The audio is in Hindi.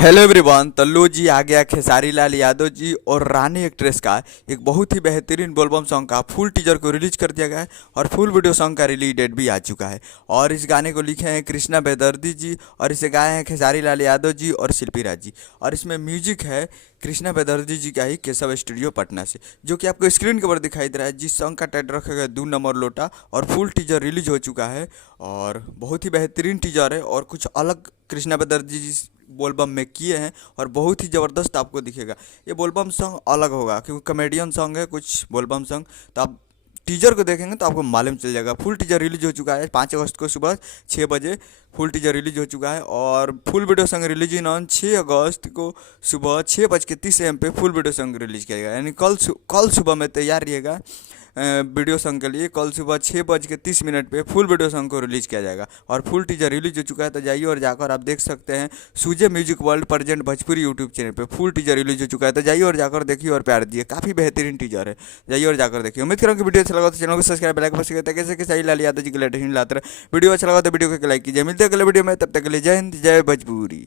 Hello everyone. तो लो जी आ गया खेसारी लाल यादव जी और रानी एक्ट्रेस का एक बहुत ही बेहतरीन बोलबम सॉन्ग का फुल टीजर को रिलीज कर दिया गया है और फुल वीडियो सॉन्ग का रिलीज डेट भी आ चुका है। और इस गाने को लिखे हैं कृष्णा बेदर्दी जी और इसे गाए हैं खेसारी लाल यादव जी और शिल्पी राज जी। और इसमें म्यूजिक है कृष्णा बेदर्दी जी का ही केशव स्टूडियो पटना से, जो कि आपको स्क्रीन के ऊपर दिखाई दे रहा है। जिस सॉन्ग का टाइटल रखा गया 2 नंबर लोटा और फुल टीजर रिलीज हो चुका है। और बहुत ही बेहतरीन टीजर है और कुछ अलग कृष्णा बेदर्दी जी बोलबम में किए हैं और बहुत ही ज़बरदस्त आपको दिखेगा। ये बोलबम सॉन्ग अलग होगा क्योंकि कॉमेडियन सॉन्ग है कुछ बोलबम सॉन्ग। तो आप टीजर को देखेंगे तो आपको मालूम चल जाएगा। फुल टीजर रिलीज हो चुका है 5 अगस्त को सुबह 6 बजे। फुल टीजर रिलीज हो चुका है और full video song release in on 6 अगस्त को सुबह 6:30 AM पे फुल वीडियो सॉन्ग रिलीज किया जाएगा। यानी कल सुबह में तैयार रहिएगा वीडियो सॉन्ग के लिए। कल सुबह 6:30 पे फुल वीडियो सॉन्ग को रिलीज़ किया जाएगा और फुल टीजर रिलीज हो चुका है। तो जाइए और जाकर आप देख सकते हैं सूजे music world present Bhojpuri YouTube channel पे फुल टीजर रिलीज हो चुका है। तो जाइए और जाकर देखिए और प्यार दिए, काफ़ी बेहतरीन टीजर है। जाइए और जाकर देखिए। उम्मीद करूँ कि वीडियो अच्छा लगा तो चैनल को सब्सक्राइब बेल आइकन प्रेस कैसे खेसारी लाल यादव जी के लेटेस्ट लाते रहे। वीडियो अच्छा लगा तो वीडियो को लाइक कीजिए। मिलते हैं अगले वीडियो में, तब तक के लिए जय हिंद जय भोजपुरी।